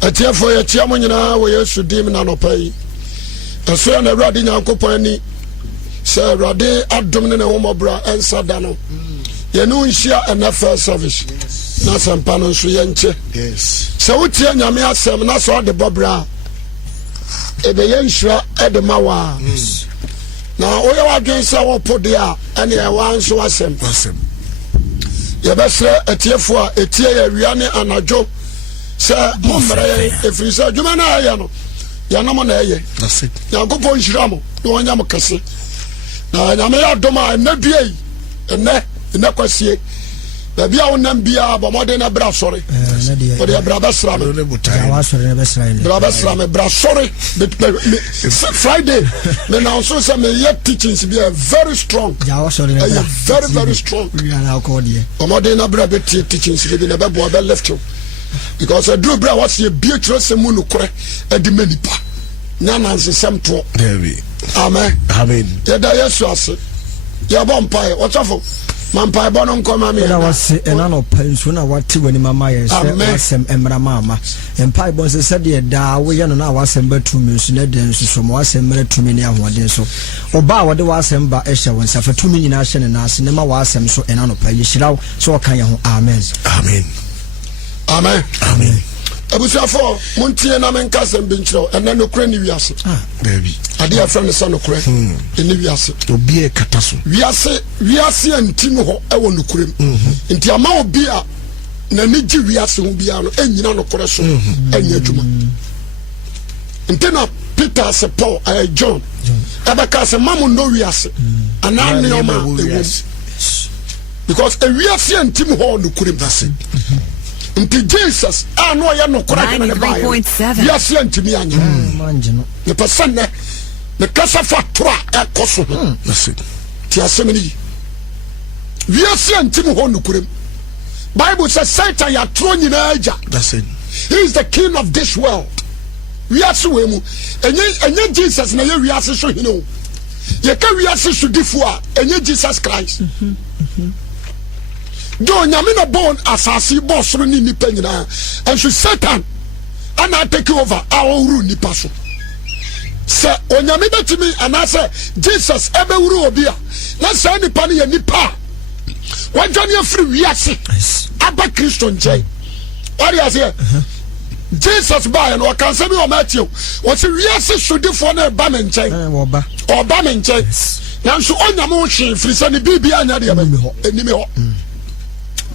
Atia for your Chiamina, where you should dim nano pay. A son of Radin Company, Sir Rade, Abdomen, Omobra, and Sadano. Yenu share an affair service. Nasam Pano Suyenche. Yes. So, Tiamia Sam, Nasa de Bobra. Ebeyensha Edemawa. Now, we are against our podia, and the one so asem. Yabesra, a tearful, a tear, Riani, and a joke. Sir, Mumbre, if you say, Jumana, Yano, Yanamanaye. That's it. Yago Shamo, no one Yamakasi. Now, Yamea Doma, and Nebia, and Nequasi. The Bia Nambia, but more than a bra, sorry. For the Brabasram, Brabasram, bra, sorry. Friday, then also some yet teachings be very strong. Very, very strong. But more than a Brabet teachings, we never left you. Because I do bra was a Beatrice Munukre at the Medipa. Nana's the same talk. Amen. Amen. Yada, yes, I said. Yabompire, what's awful? Mampa bonon koma me na wase ena no pansu na wate wani mama ye se wasem emra mama empa bon se se de da wo ye no na wasem batumi su na den su so mo wasem mra tumi ne ahoden so oba wode wasem ba ehye won sa fatumi nyina hye ne na ase ne ma wasem so ena no pa ye hiraw so kan ye ho amen amen amen amen abusafo montie na men kasem bi nkyerɛw ena no kura ni wiase baby ade afra ne sa no kura eni wiase obi e kata so wiase antimi ho e wo no kurem nti ama obi a na ni gi wiase ho bia no enyina no kura so enya adwuma nti na Peter se Paul John abaka se mamu no wiase ana ne oma ewo because e wiase antimi ho no kurem dase nti Jesus no ya no kura ke na ba yes antimi anya manjino ne person ne me kasa fatura ekoso that's it ti asemini yes antimi ho no kurem Bible says Satan ya tro nyina aja that's it he is the king of this world wiase we mu enye Jesus na ye wiase so hino ye ka wiase so difo a enye Jesus Christ do nyame na born asasi boss ro ni nipa nyina and so Satan ana take over our rule nipa so se onyame betimi ana se Jesus ebe wuru obi a na se nipa ne ye nipa wajani afri wiase aba Christian nje ori ase Jesus by and what can say me o Matthew what se wiase sodifo na ba me nche oba me nche na so onyame o hwe firi se ne bibia anya de enimi ho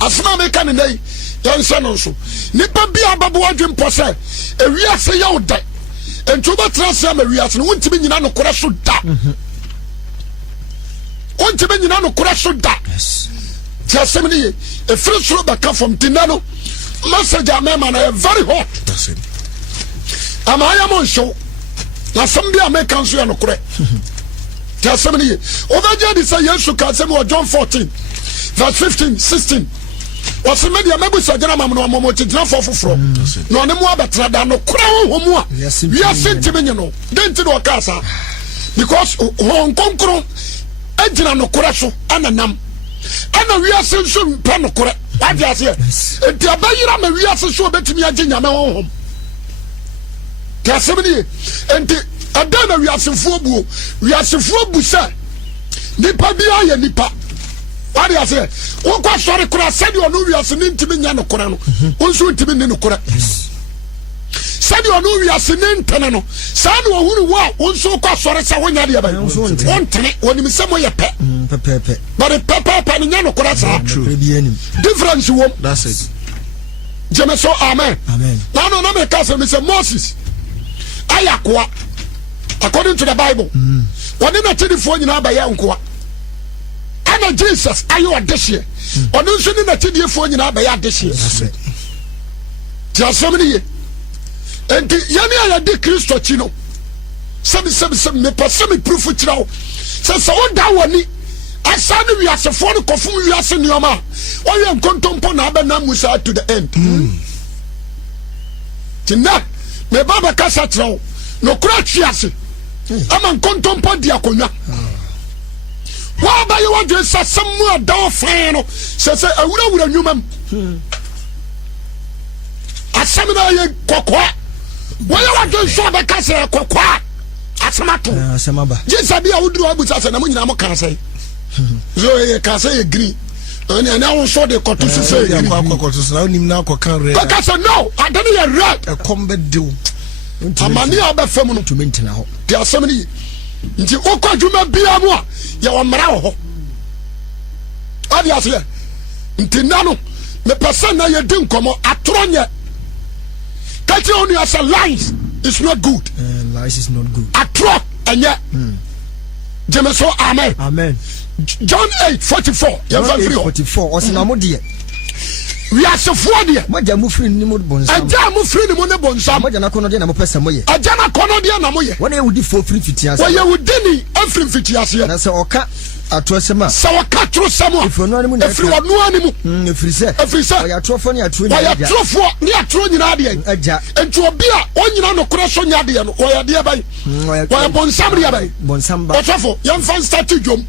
asma me kan nei yanse no so nipa bia babo adwen pose e wiase ye ode entu ba trase ma wiase no wontimi nyina no kora so da wontimi nyina no kora so da ti asemni ye e free suro ba ka from tinano message amema na very hot that's it ama ya mon show na some bia me kan so ya no kora ti asemni ye obaje di say Yesu ka say mo John 14 verse 15 16 what's the media maybe sajana mamno momo chijina fofofro no ne mo abetra da no kura homu a we are sentiment no denti no kasa because hon konkro ejina no kura so ananam ana we are sensu pa no kura what you say enti abayira ma we are sensu obetimi age nyame honhom kasemni enti adana we are senfu bu say nipa bi aye nipa what do you say? Who got sorry? Could I said you know we are sending to me? No, Corano. Also, to me, no, correct. Said you know we are sending Tenano. San who wow, also got sorry. So when you're about one tenant, when you some way a pet, but a pepper panino, correct. Difference, you won't. That's it. Jemeso, amen. Amen. Now, no, my cousin, Mr. Moses. Ayakwa, according to the Bible. When you not telephone, you know, by Yanqua. Ana Jesus ayo adehye ono nso ni na tidiefo nyina ba ya adehye ti asomni ye enti yani aya di Kristo chi no sebi me pasemi proof kirawo se wo da woni asa ni wiasefo no kofum wiase nioma o ye nkontompo na aba na musa to the end tina me baba kasa kirawo no kura chiase ama nkontompo di akonwa why you want to say somewhere down fine? Say, I would have numem. As asɛm na ye kokwa wɔyɛ wadon so bɛka sɛ kokwa asamato asamaba Jesus bia woduru abusa sɛ na mo nyina mo kan sɛ so ye ka sɛ ye green ani na wo so de koto so sɛ ye koto so na onim na akokan red bɛka sɛ no adane ye red ekombe dew amani abɛfam no tumi ntina ho de asɛm ni nti okɔ dwuma bia mu a ye wo mmara wo ho adi asɛ nti na no me pɛsɛ na ye din komo atoro nye kati onu as a lies is not good. Lies is not good. Atro enye. Jemeso amen. Amen. John 8:44. John 8:44. Osinamo de. We are so for there. Moja mu free ni mo bonsam. Aja mu free ni mo ne bonsam. Moja na kono de na mo pesa moye. Aja na kono de na moye. Wona e wudi fo free fitiase. Wo ye wudi ni afri fitiase. Na se oka atosema. Se oka trosema. Efri no animu na. Efri wonu animu. Efri se. Efri se. Oya trofo ni atro ni. Oya trofo ni atro nyina de en. Aja. Enti obi a onyina no koro so nya de no. Oya de ban. Oya bonsam de ban. Bonsam ba. Otofo yam fan start dwom.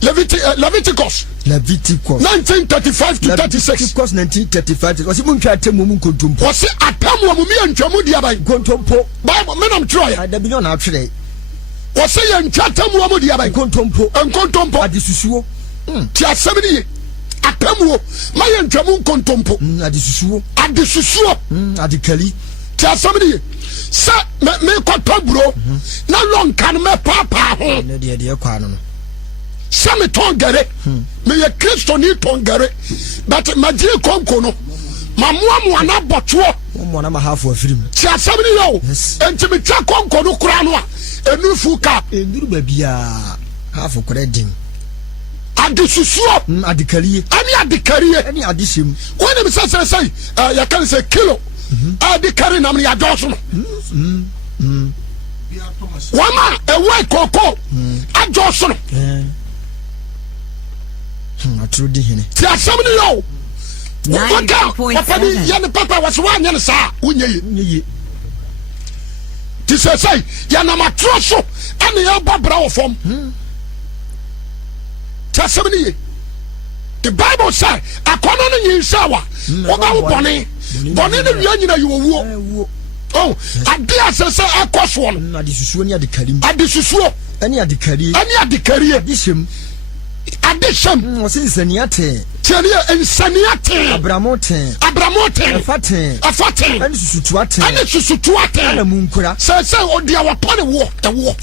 Leviticus 1935 to 36. Leviticus 1935. Wasi mu ntwa atem mu nkontompo. Wasi atem mu mi antwamu dia ban. Nkontompo. Bible menam troye. Adabi no na atwere. Wasi ye ntwa atem mu dia ban. Nkontompo. Adesusuo. Ti asem ni ye. Atem wo ma ye ntwamu nkontompo. Adesusuo. Adekali. Ti asem ni ye. Sa me kwata buro. Na long kan me papa ho. Ne de kwa no. Sami tongare me ye Kristo ni tongare but magye konko no mamoa na botwo mo na mahafu afirim ti asem ni yo enti me twa konko no kura no a enufu ka enduru ba bia hafu kura din adesusuo adekariye ani adeshem woni me say ya kan say kilo adekari na me ya doso no wama ewe koko ajoso no atro di hene ti asem ni yo papa ni ya ne papa was wa nya ne sa unye ti say ya na matro so ene ya babra wo fom ti asem ni ye the Bible say akono no nyi sawa oba wo bone ne wi anyina yo wuo oh ade asese akoso no adesusuo ni adekarim adesusuo ani adekari adeshem osinsaniate tiania insaniate abramote afaten ani susutuate ana munkura se odia wapane wo ewo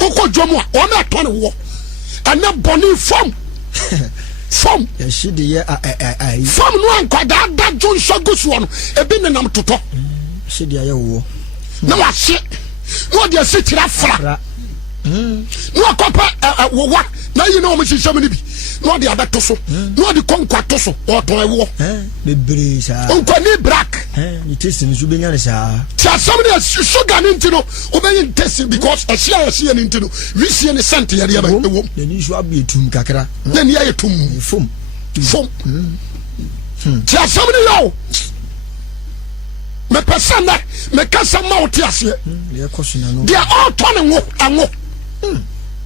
okodwomu a o na tone wo ana boni fom ya shide ye fom no ankwada da jonso gusuo no ebi nenam toto shide ye wo na wa hye no dia sitira fra no akopa wo na yi na o mhihye me bi no de abeto so no de konkwa to so o ton ewo bebre sa onko ni black ni taste ni subenya ne sa tia somebody sugar ni ntino obeyin taste because ehia ni ntino wisie ni scent ya de ba ewo ni su abetum kakra na ni ayetum fom tia somebody yo me persona me kasa ma o tia se le kosuna no dia all ton wo anwo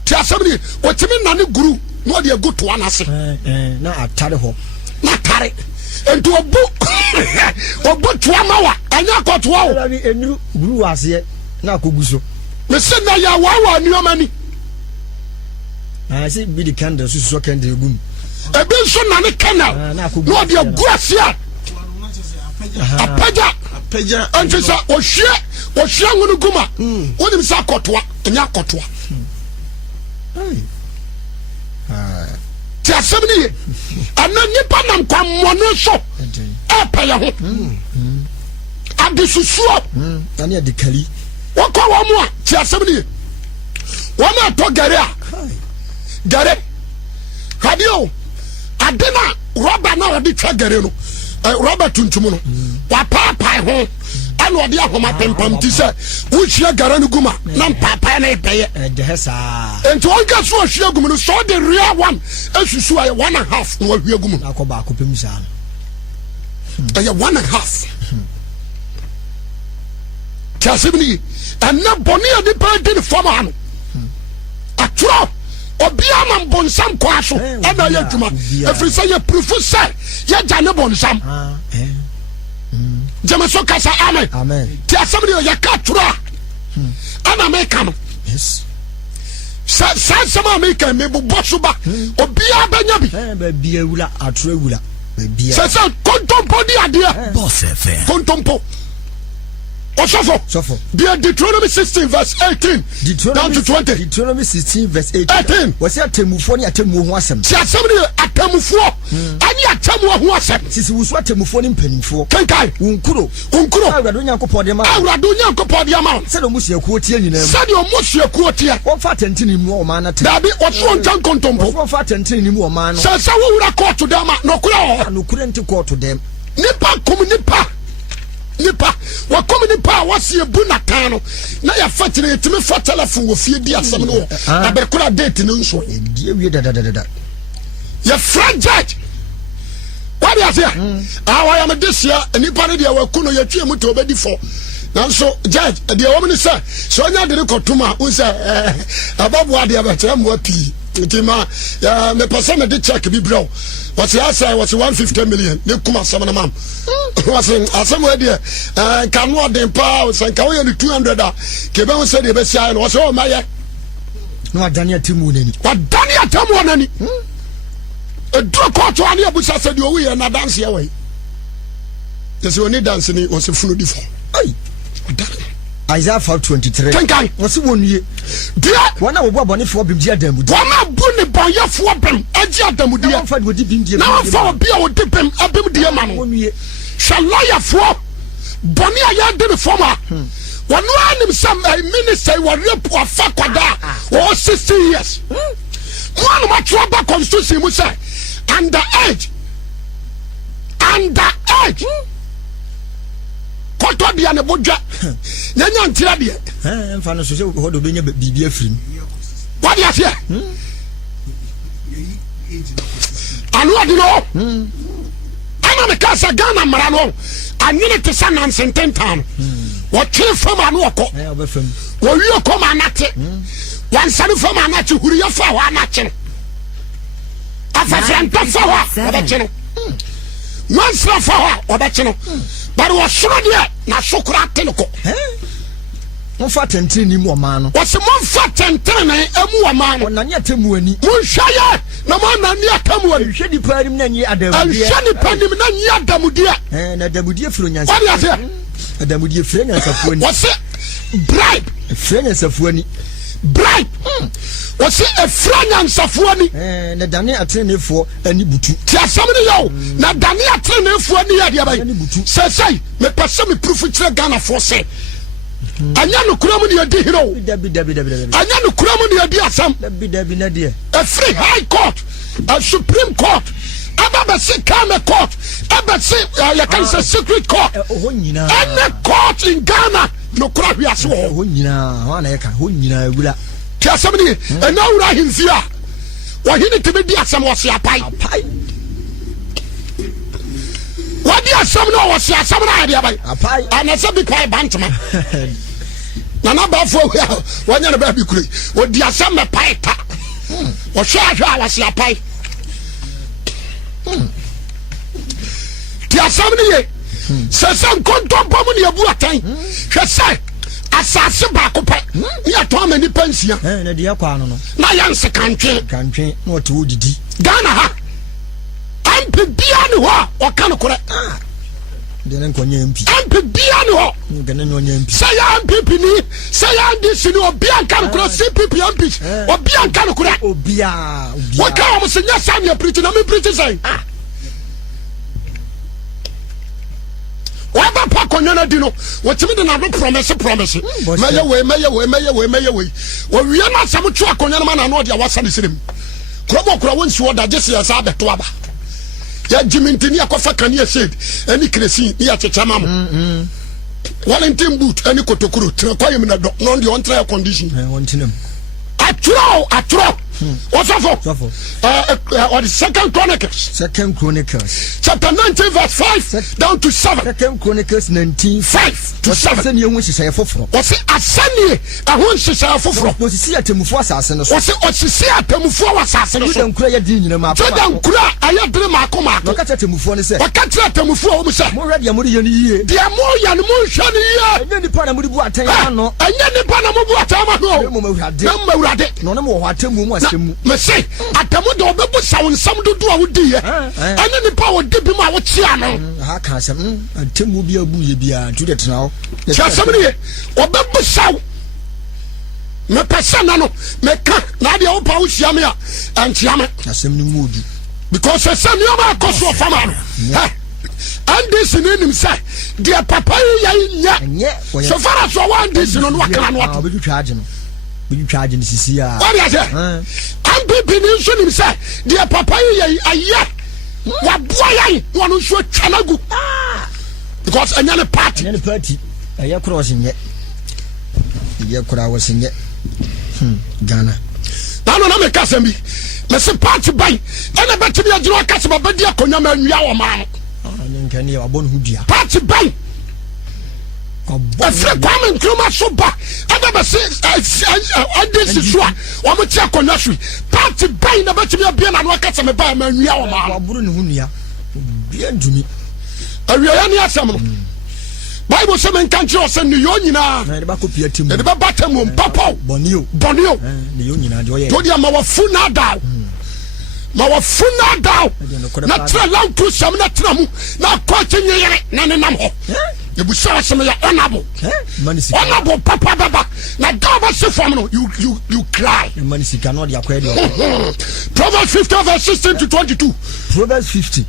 ti asabni wotimi nane guru no de go to anase na atare ho na tare enti obu to amawa anya ko to wo enu guru ase na akoguso me se na ya wa niomani se bi di candle so candle gum ebi so nane canal no de gu ase apaja enti sa ohwie ngunu guma wonim sa akotoa anya akotoa ti asem ni ye ana nipa nam kwa mono so pa ya ho adesusuo ani adekali wako wa mu a ti asem ni ye wa na to gare radio adena roba na odi twa gare no roba tuntum no wa papa ho ana odi ahoma pempam ti se wo hia gare no guma na papa na ebeye de hesa enti on ga so hia gum no so the real one esusu ay 1.5 no hia gum na ko ba ko pem sa ay 1.5 kasibni ana boni adi pa din fama no atro obia man bonsam kwa so ana ya djuma efri se ye proof se ye jane bonsam Jamaso kasa amen. Amen. Ti asabri o yakatura. Ana make no. Yes. Sa sama make me bo bosuba. Obi abanya bi. Be bia wula atura wula. Be bia. Sa kontompo di ade. Boss FM. Kontompo. Osofo. Deuteronomy 16 verse 18 down to 20. Deuteronomy 16 verse 18. What's your temufo ni atemu ho asem? Si asem ni atemufo. Ani atemu ho asem. Sisi wusu atemufo ni mpanimfo. Kankai. Unkuro. Awurade Nyankopɔn de ma. Sɛ de musu ekuo tie nyina. Sɛ de musu ekuo tie. Wɔn fa tentini mu o ma na te. Dabi ɔso ntan kontompo. Wɔn fa tentini mu o ma no. Sɛ wo wura court dem a no kura ho. No kura nti court dem. Nipa wakom nipa wasi ebu na kan no na ya fatire yetime fa telephone wo fie di asem no aberkura date no nso die wie da ya fragile what you say wa ya me desia nipa ne dia waku no ya twa mu to obedi fo nanso judge dia wo me say so nya de rekotuma un say ababu ade abetere mu api ntima ya me pese me de check bi bro was ya say was 150 million ne kuma asem na mam was asem we dia kan no den pa was kan we 200 ke be won say de be sia no was o maye no adani atimu nani edro koto ani abusa say de o we na dance ye we yes we need dance ni was funu di fo ai Isaiah 5:23. Kankai. What's one year? Dear, one hour bonnet for Bim Diadem. One hour bonnet by your four bim, Adiadam would be fed with the Bim. Now for beer would dip him, a bim dear man. 1 year. Shall lie for Bonia Yan did the former. One random some minister were rip or Fakwada or 60 years. One of my trouble constitution would say, under age. Koto dia ne bodwa nyanya ntira de mfa no so se ho do benya bibia firim what you say anu adi no ana me kasa Ghana mara no anyene te sa nan sententan wo twe fam anu okọ obefam wo wi okọ ma anate wan sanu fam anate huru ya fa ho anache afa nta fa ho obeche no wan sra fa ho obeche no but was sure there na sokura tenko mo fa tentene ni mu o ma no was mo fa tentene emu o ma no na nya temu ani mo hwaye na mo na nia tamu ani hwe di parim na nyi adamudie hwe di panim na nyi adamudie na adamudie firo nyansa what you say adamudie firo nyansa fuani was bribe firo nyansa fuani bribe was a franya nsafuani na dane atrenefo ani butu ti asamni yo na dane atrenefo ani ya dia bai sai me pese me proof kire Ghana for say anya no kuramu ne yadi hero dabi anya no kuramu ne yadi asam dabi na dia a free high court a supreme court aba se kame court aba se ya can say secret court any court in Ghana no kura hwi ase ho nyina ho na yeka ho nyina wura ti asam ni ena wura himfia wa hini tebe di asam wo se apai wadi asam no wo se asam na ade abai apai ana se bi pai bantama na na ba fo wanya na ba bi kure wadi asam me pai ta wo hwa wo se apai ti asam ni ye se kontom pamu ni abu atan hwe se asase ba ko pa ya to amani pensia na dia kwa no na yanse kantwe na oto odidi Ghana ha ampe bia ni ho o kan kore de na nkonye mpi ampe bia ni ho gana nyonya mpi say ya ampe ni say ya ndi sini obi an kan kore CPP ampe obi an kan kore obi wo ka o se nya sam ya preach na me preach say waba pa konyana di no wotimi de na do promise meye we o wi na sam tu akonyana ma na no de awasa ne sirem krobo kura wonsi wo da jese ya sa beto aba ya jimintini akofa kania shade ani kresi ya checha mam Wellington boot ani kotokuro tra kwayem na do no de on try condition wontinam atro What's up for? Or the Second Chronicles. Chapter 19 verse 5 down to 7. Second Chronicles 19 5 to 7. What's it? Asani a won shisha foforo. Was see atemufo asase no so. Was it osisi atemufo asase no so. Jordan kura ya din nyina ma. Jordan kura ayadre mako mako. No kacha atemufo ne se. Wakacha atemufo o mu se. Mo ready amuri ye ni yie. Dia mo ya no mo hwa ni yie. Enya nipa na muri bu atan ya no. Enya nipa na mo bu atan ma no. Mo mawurade. Na mawurade. No na mo ho atemu mu asemu. Me say atemu de obebu sawo nsam dodo a wodi ye. Enya nipa wo de bi ma wo chia no. Ha ka asem atemu bi abu ye bia to de tena ho. Chia asem ni ye. Obebu sawo me pesa na no me ka na de wo pa wo hia me a antia me asem ni mu odu because asem ni o ba koso of fama no and this in him say dear papa ya so far as one this no wakala no what be charge no sisi a what ya say and people ni so him say dear papa ya wa boy ya no so twanagu because anyane party ya cross nye ya kura wasinye Ghana. Now na me kasem bi. Me se party bay. Ena beti bi agiro kasem ba di akonya ma nwia wo ma no. Nka ne abon hudua. Party bay. Afre kwame nkroma so ba. Ena be se adesi so a wo mo ti akonya so. Party bay na beti bi abia na no kasem ba ma nwia wo ma no. Aburu ne hunua. Bia ndumi. Awia ya ni asem no. Bible say men kan tell say ni yo nyina na de ba kopia timu de ba batam papa bonio ni yo nyina de o ye to dia ma wa funa daw na tra lan to sam na tra mu na ko chenyere na ne nam ho e bu sha sem ya honorable papa baba na daw ba se fam no you cry manisi cannot ya kwa de Proverbs 50 verse 16 to 22 Proverbs 50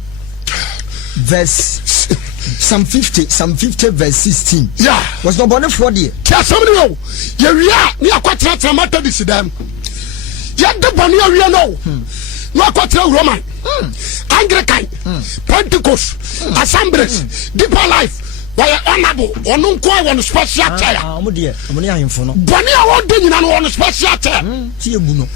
verse Psalm 50 verse 16. Yeah. Was no born for the. Tell somebody no. You are near quatra matter this them. Yet the bonny area no. No quatra Roman. Anglican. Pentecost. Assemblies. Deeper life. Why honorable or no quite one special chair. Oh dear. I'm near him for no. Bonny I want dinner on a special chair. See you buno.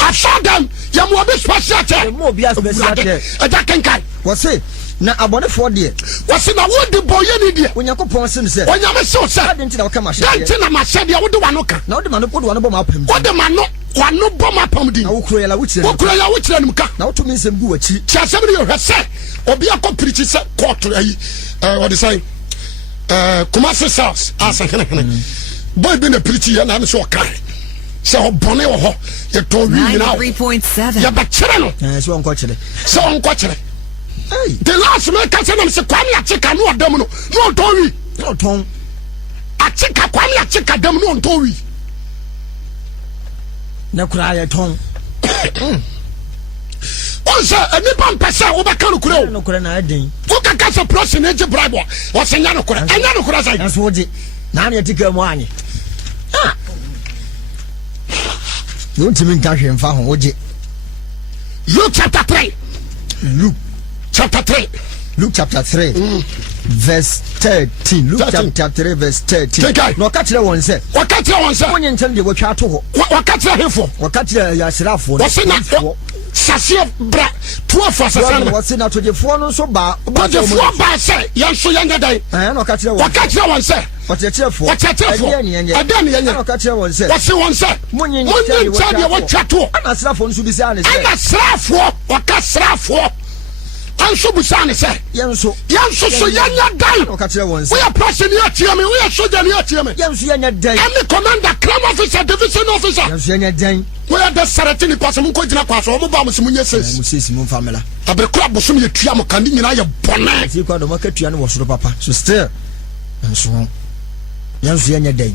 I saw them. You more be special chair. More be a special chair. A jack and kai. What's it? Na abone for there was na wo de boy ni there Onyankopon se se onyame se o se adenti na waka ma she adenti na ma she de wo de wano ka na wo de mano ko de wano bo ma pam wo de mano wano bo ma pam din na wo kuro ya la wo kire nim ka na wo to mi nsem gu wachi ti asem ni yo se obi akọ preach se court ayi what they say Kumasi South asa kana boy be na preach ya na so kai se obone wo ho ye to wi na 3.7 ya ba kire no so onko kire the last man can say them say kwame achika no odam no towi no ton achika kwame achika dam no towi na kura ya ton on say anipa mpesa wo be kan kura no kura na adin wo ka ka say plus na je bribe wo say nya no kura anya no kura say so woje na na tika mu anyi no ntimi nka hwe mfa ho woje Luke chapter 3 Luke chapter 3 verse 13 Luke chapter 3 verse 13 no ka kire won se wonye ntem de wotwa ato ho waka kire hefo waka kire ya sirafo no wose na sase bra 12 asase no wose na tojefo no so ba tojefo ba se yenso yenya dai no ka kire waka kire won se wotechefo adan yenya no ka kire won se won se wonye ntem de wotwa to ana sirafo no so bi se ane se ana sirafo waka sirafo anso busane se yenso so yenya dai o ka kire won se we are president here tie me we are soldier here tie me yenso yenya dai any commander crime officer division officer yenso yenya dai we are the saratini person mun ko gina kwaso mo ba mo simu nye ses mo sesi mo famela abre kura bosom ye tua mo kan nyina ye bone ti kwa do makatua ne wo soro papa so still yenso yenya dai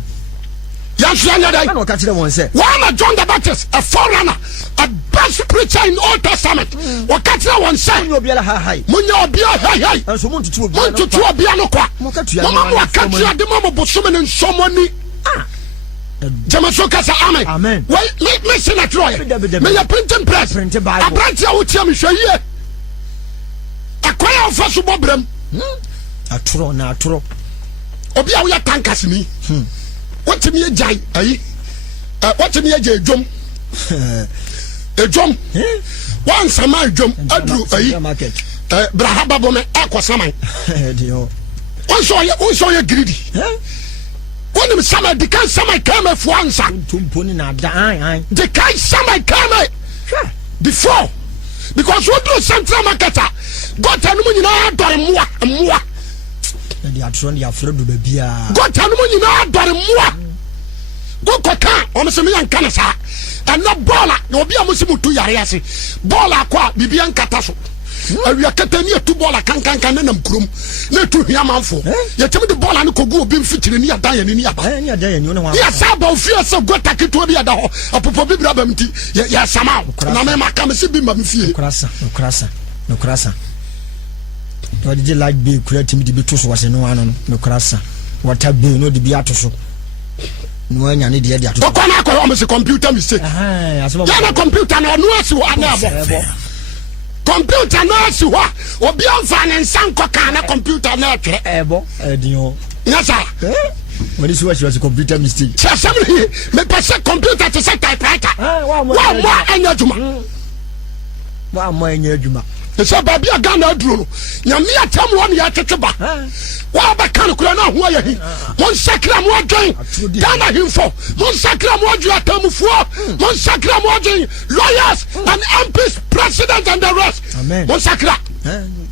no ka kire won se one John the Baptist a forerunner a best preacher in Old Testament o ka kire won se munyo obiara hai munyo obiara hai enso mun tutu obiara no kwa mo ka tua mo ka tua de mo bosom ne nsomoni Jamaso kasa amen wait me say na try me ya printing press abranti a wo tia me hweye akwaya ofa so bobram atoro obi a wo ya tankas ni what me jai ayi what me jai dwom Ejom. One sama ejom adru ayi. Brahaba bome akwa saman. Onso ye greedy. When him sama the kind sama come for answer. The kind sama come before because we do central marketer got anumu nyina adore moa. The atron the afro do bia. Got anumu nyina adore moa. Go koka on se me yankana sa. And no baller no be amusimu tu yare ase. Baller kwa bibia nkata so. Awia katani etu baller kankan na mkrum. Na tu hia manfo. Ye temi de baller no kogu obi mfitire ni adan ye ni aba. Ni adan ye ni one ya saba ofia se gota keto bi ada ho. Apopo bi bra bamti ya sama. Na me makam se bi mam fie. No krasa. To di like be create me di bi to so wase no ano no krasa. Water be no di bi ato so. No anya ne de ato. Ko na ko o me se computer mistake. Ya na computer na no asi wo ana abo. Computer na asi ho. Obi anfa ne nsan ko ka na computer na atwe. Ebo edin Yes sir. When you was a computer mistake. Somebody me pese computer to set typewriter. Wa mo anya juma. Wa mo anya juma. So baby Ghana aduro no. Nyame atam won ya teteba. Wa ba kan kura na ho ya hi. Mon sakra mo adwen. Ghana himfo. Mon sakra mo adwen atamfuo. Mon sakra mo adwen lawyers and MPs, president and the rest. Amen. Mon sakra.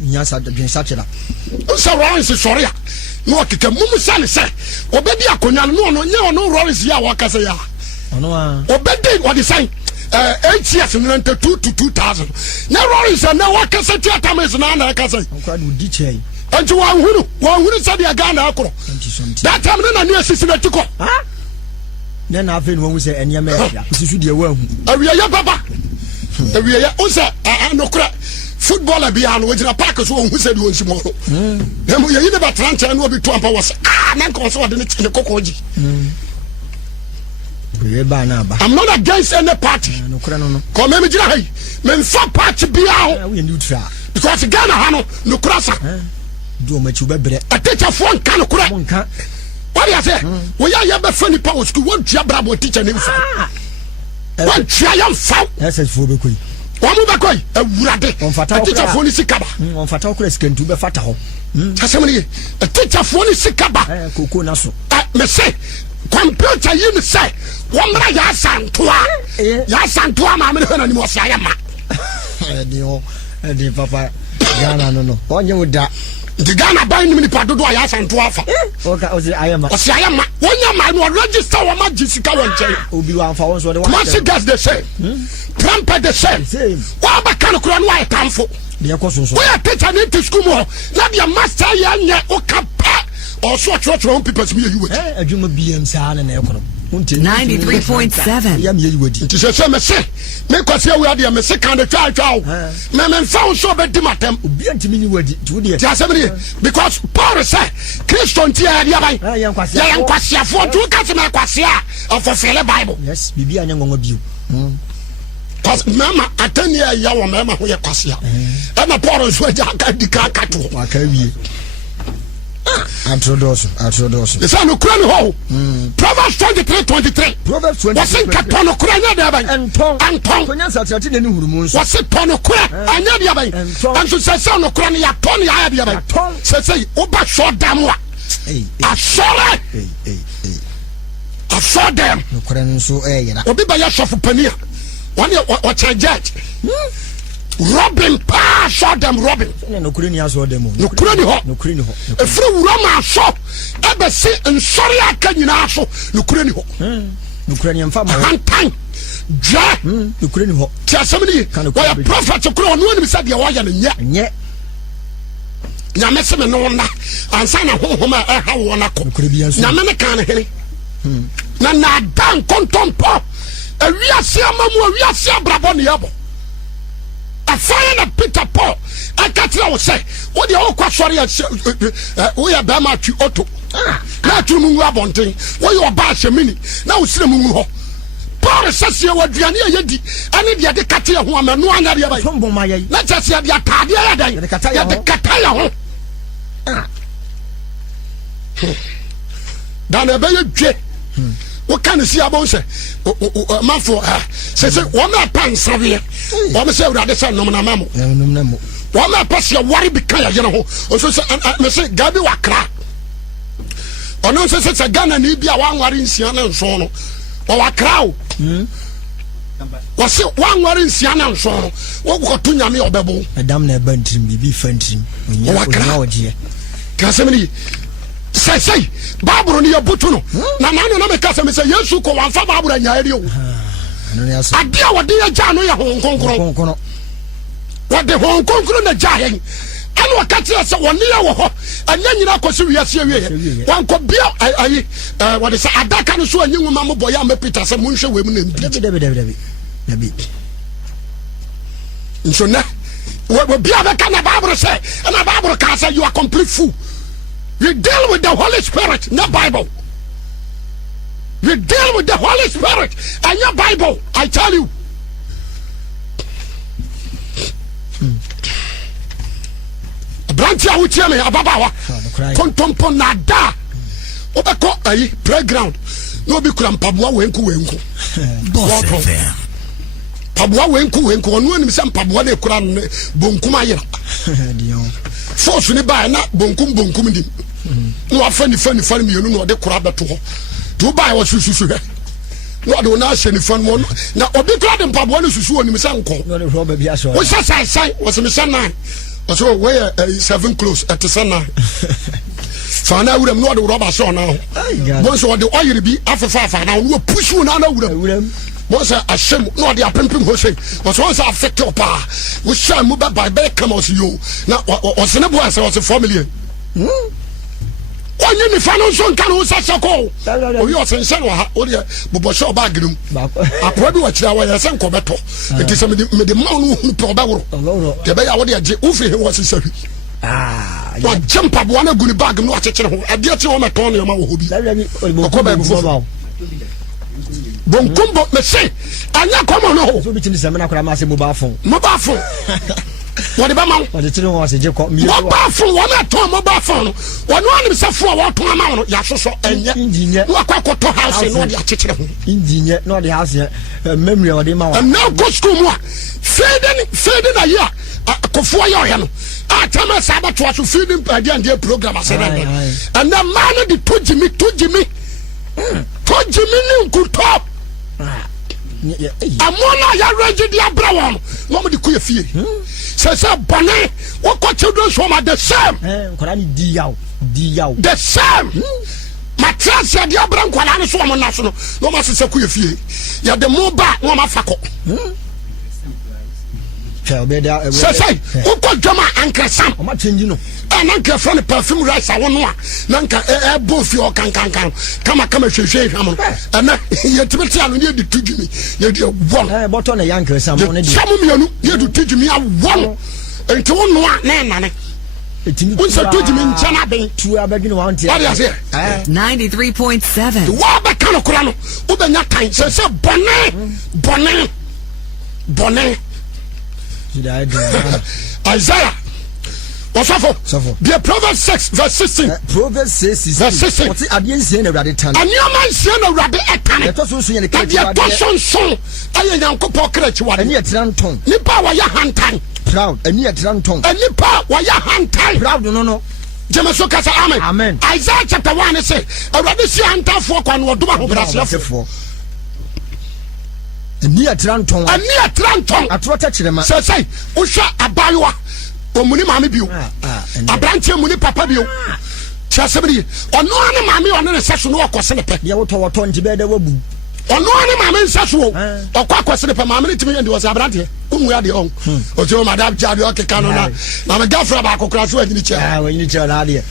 Nya sa dwen sakra. So Lawrence sorry ya. No kike mumu sane se. Obedi akonya no nye ono Lawrence ya wakase ya. Ono a. Obedi what is saying? 8 years 92 to 2000. Na Lawrence na wakase theater mes na akase. Nkwa do di chei. Anti wa hunu sa dia Ghana akoro. That time na new assistant atiko. Ha? Na afi no hu se enya ma ya. Isusu de wa hu. Awiya ya baba. Awiya ya o se anokura footballer bi anu wejina park so hu se de won simo no. Dem ye ne ba trancha no bi to ampa was na nko so de ne kokoji. I'm not against any party. No kura no. Come me jira hai. Me fa party bi aho. We neutral. Because Ghana ha no kura sa. Do ma chu bebre. A teacher phone kan no kura. Monka. What you say? We ya be funny power school one tia brabo teacher name fa. One tia yam fa. SS fo be koi. One mu be koi. Awurade. A teacher phone sikaba. On fata okura skentu be fata ho. Asemani. A teacher phone sikaba. Koko na so. Me say computer you say wamra ya santoa ma me na ni mo sia ya ma edi papa Ghana no onye wuda the Ghana buy ni padodo ya santoa fa oka o sia ya ma wonya ma no register wa ma jisika won chen obi wa fa won so de wa ma gas the same trumpet the same wa ba kan kura no wa tamfo de yakoso so we teacher ni to school mo na dia master ya nya o ka also church on people me you adwuma BM sa na ekono 93.7 ya me you wadi nti se me se me kwase we ade me se kan de twa me fa so be di matem obi antimi ni wadi ti wodi ti asem because Paul say Christian ti ya dia ban ya yankwase afo tu ka se me kwase a of the Bible yes bibi anya ngongo bio cause mama atani ya wo mama ho ye kwase a na Paul so ja ka di ka to waka wie Atrodoso. The son of Kran Ho. Proverbs 23:23. Proverbs 23. Was in Capono Krania Daban. Anton. Was it Pono Kra? Anya Daban. And to say, son of Krania, Tony Ayaban. Say, Oba short damwa. I saw them. No Kran so Obi by your shop for Pania. One year, what's a judge? Robin pa saw them Robin. No Kurani saw them. No Kurani ho. A free Roma shop. Ebe se nsori aka nyina so. No Kurani ho. No Kurani am fama. Antan. Ja. No Kurani ho. Ti asemni. Why a prophet kuro no anim said ya waya ne nya. Nye. Nyame se me no na. Ansa na hohoma e ha wo na ko. Nyame ne kan hene. Na dan kontompo. Awiase amamu awiase abrabo ne yabo. A fire na Peter Paul. I can't tell say what the whole sorry we are Bama to Otto. Now to Mungu Abonting. What you are bash a mini. Now see the Mungu. Paul says you were Diana Yedi. I need the Katia who am no one area by Humbo Maya. Let's just say the Atadia, the Kataya. Dan a very jet. what can you see about say man for say one more pants here one say that the son no na mamo one more pass your worry because you know also say me say gabi wakra ono say Ghana ni bia wan ware nsia na nso no wakra o wase wan ware nsia na nso no wo ko to nyame obebo adam na bantrim bibi fantrim onya oje kasemini say baburo ni yabutu no na na me kasa me say Yesu ko wan fa baburo nya eri o adia wode ya ja no ya honkonkro wode honkonkro na ja hen anu wakati asa woni ya wo ho anya nyina akosi wiase wie wan ko bia ayi wode say adaka no so anyi nwuma mo boya ma Peter say munhwe wem na dabi nso na wo bia be kana baburo say na baburo ka say you are complete fool. You deal with the Holy Spirit, not Bible. You deal with the Holy Spirit and your Bible, I tell you. Branch out with me, Ababawa. Contompo nada. Obako ayi playground. No be kuram pabwa wenku. Boss FM. Pabwa wenku. Onu ni misam pabwa ne kuram bonkuma yira. Force ni ba na bonkum dim. No afani mi yonu no de kura beto ho. To buy was susu he. No de na hye ni fan mo na obi kura de mpabo ne susu oni misa nko. No de roba bia so. Wo sai was me san 9. So where 7 close at 9. Fana wuram no de roba so na ho. Bo so de oil bi afefa na no push na wuram. Once a shame, no, they are pimping Hosea. Was once affected pa. We shall move by come as you. Now, was a boy, I was a family. One uniform son can also so. Oh, you are saying, or your Bobosho Bagrum. I probably watch our son Cobeto. It is the man who probably the bay out there, Ufi was his service. What jump up one good bag and watch it. I did you on my corner, my hobby. Bonkumbo me say anya komo no so bitimi se mena kora ma se mobile phone what the man what the children was je ko mobile phone one to mobile phone one one se fo what to ama no ya soso enya engineer no akwa to house no de akekere ho engineer no de house memory o de ma wa and now go school mo feeding a year kofo ya no atama sabato aso feeding and their program asena and the man the tojimi top amona ya ready dia brawon no mo de ko yefie say bone wo ko children so ma the same kwara ni di yaw the same matras ya dia bran kwala ne so mo na so no ma se ko yefie ya de mo ba no ma fako say wo ko jama ankresam o ma change no nanka from the perfume rice I want nanka bofi o kan kama hwehwe hwam no na yetibeti anu ne de tujumi ye de won bottle na yanka sam no de samu mienu ye de tujumi a won enti wonu a na nane unsa tujumi nchana ben tu abagi no want 93.7 wa ba kan kura no wo benya kan se bonne Isaiah Wasafo. The Proverbs 6 verse 16. Proverbs 6 verse 16. What adien se na rade tan. And your man se na rade etane. To so ye ne ka. The toson aye Nyankopon krechi wa. Ani etran ton. Nipa wa ya hantan. Proud. Ani etran ton. Nipa wa ya hantan. Proud no. Jemeso kasa amen. Isaiah chapter 1 say, "Awurade si hantanfo kwa no duma ho brasefo." Ani etran ton. Atro ta kirema. Say, "Uhwa abayowa omuni maame bio abrantie muni papa bio chasebri ono ane maame ono ne seso no okose ne pe ye woto ntibe da wabu ono ane maame nseso okwa akose ne pe maame ne timi ndi wo abrantie umu ya de on ojo madam jade okeka no na me gafra ba akokra so anyini che wanyini che na de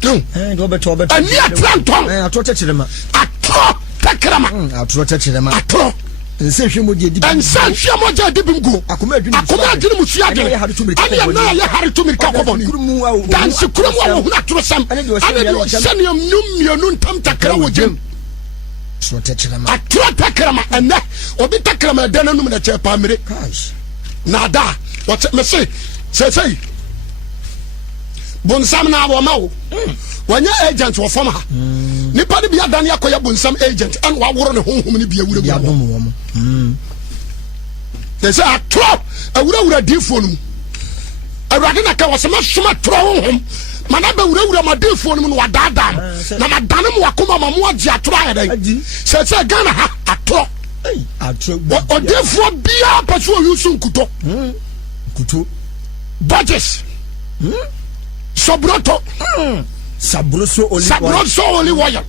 do beto ani atranton atro tekirema atro tekirema atro nse hwemo de dibi ngu akoma adwene musu ade ani na ya hare to mirika koboni dan se kurum wa hu na tro sam ani de senium numienu ntam takra wogem so tekirema atro tekirema enne obi tekirema de nanum na che pamire na da what me say bonsam na wo ma wo wanya agent wo fam ha nipa ne bia dan yakoya bonsam agent an wa woro ne honhom ne bia wura mu they say atro awura difo no awurade na ka wasema soma tro honhom mana ba wura ma difo no wadada na madane mu akoma ma mu agi atro ayeden say Ghana ha atro odifo bia paso yusu nkuto budgets Sobroto Sabroso olive oil.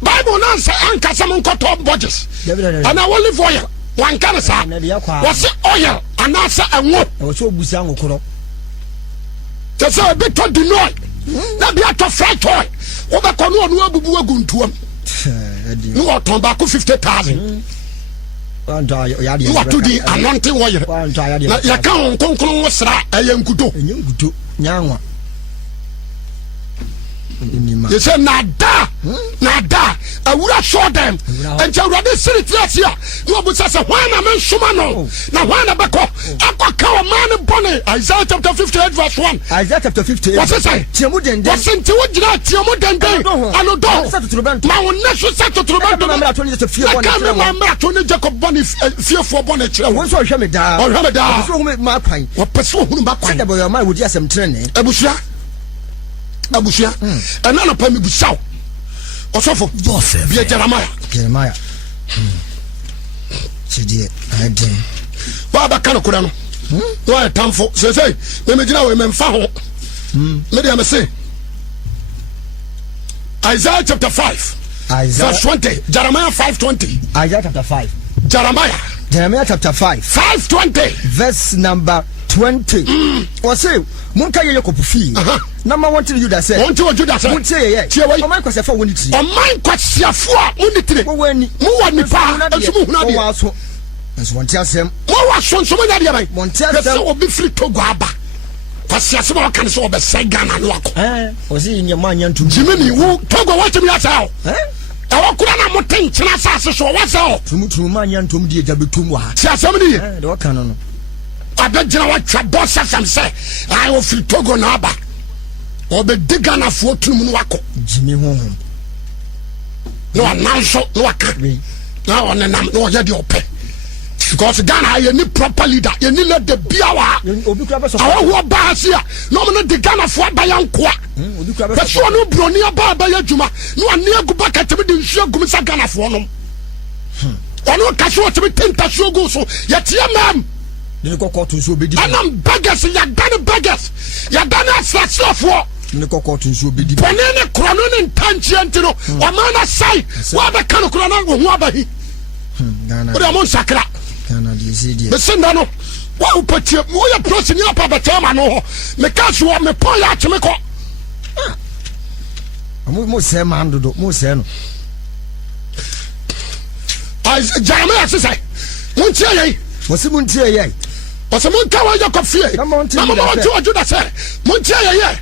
Bible now say anka some top budgets. And olive oil. One can say what's oil and answer and what was so busang okoro. That's a bit of deny. That be at a fried toy. Over Kono no bubu guntuam. No tobacco 50,000. You are to the anointing oil. Ya kan konkon wasra ayem kudo. Nyanwa. They say nada awura show them and awurade spirit here no bu say why na men suma no na why na beko akwa man bone Isaiah chapter 58 verse 1 Isaiah chapter 58 what say tiemu dende what say tiemu gira tiemu dende anodo ma wonna so say totrobento na mra to ni fie bone kire ma mra to ni Jacob bone fie fo bone kire won so hwe me da so hu ma kwan wo pese hu ma kwan da boy ma wodi asem trene abusia and none of them be shout. Also for be Jeremiah. I did. Baba Kanokurano. Why time for say, Memina women found. Maybe I may say Isaiah chapter 5, verse 20, Jeremiah 5:20. Isaiah chapter 5. Jeremiah chapter 5, 5:20, verse number 20. Or say, Munka Yokopufi. Number 1 to you that said, want to Judas. Won't say, yeah, oh, my question for unity. Oh, my question for unity. When you want me, as one tells him, oh, I saw so many other one tells them will be free to go back. Because you have can so be Sagan and walk. Was he in your man to Jimmy? Who talk about me as well? I walk around my thing, so what's all? To man to me, Jabutumwa. See somebody, what canon. I bet you know what your boss says and say, I will free to go now back. Or the digger na for two wako Jimmy home. No announce no academy. Now on the name no yet your pay. Because Ghana you need proper leader, you need let the biawa. Our who bars here. No man the Ghana for bayan kwa. But so no bronia ba juma. No near go back at the show Gumisa Ghana for no. Or no casual to be 10 tasho go so yet ya ma'am. You go to so be and I'm beggars, ya done beggars. Ya done as for. Nikokotu nso be di ponene krono ne ntanchiante no o mana sai wa be kan krono ho abahi Ghana o de mo sakra Ghana di sidi be senda no wa upatie mo ya prosi ni apa be tema no ho me ka so me pon ya cheme ko mo se man dodo mo se no Jeremiah say mo tie ye mo se mo tie ye o se mo ka wa ya kofie na mo tie o juda say mo tie ye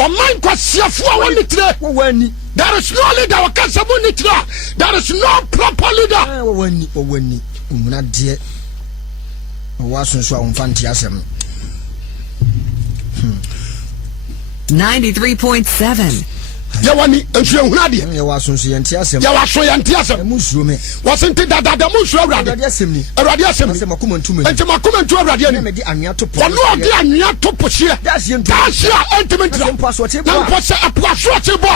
o man kwasiafo a woni tire wo wani there is no leader wa kasa mo ni tire there is no proper leader wo wani umuna de wa sunso a umfanti asem 93.7 ya wani enhwe huna de ya wa sunso yanti asem ya wa so yanti asem musuo me wasenti dada musuo awrade asem ni awrade asem asem makomantum enti makomantum awrade ni me di anwea to po ono odi anwea to po hie dasia entiment na mposo apoaso te bo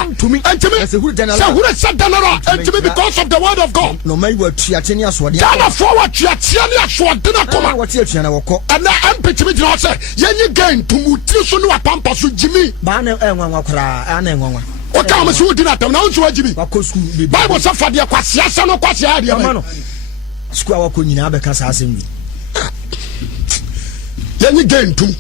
entiment se huru danara entiment because of the word of God no mai wa tuate ni asode dana forward tuate ni asode na koma wa tuate na woko ana empitiment na say yenyi gain tumuti so no apampa so jimi ba na enwanwa kora ana enwanwa o ka mo so di na tam na unso ajibi Bible say fa de kwasia se no kwasia de ma school awako nyina abeka sa asem wi yenyi gentum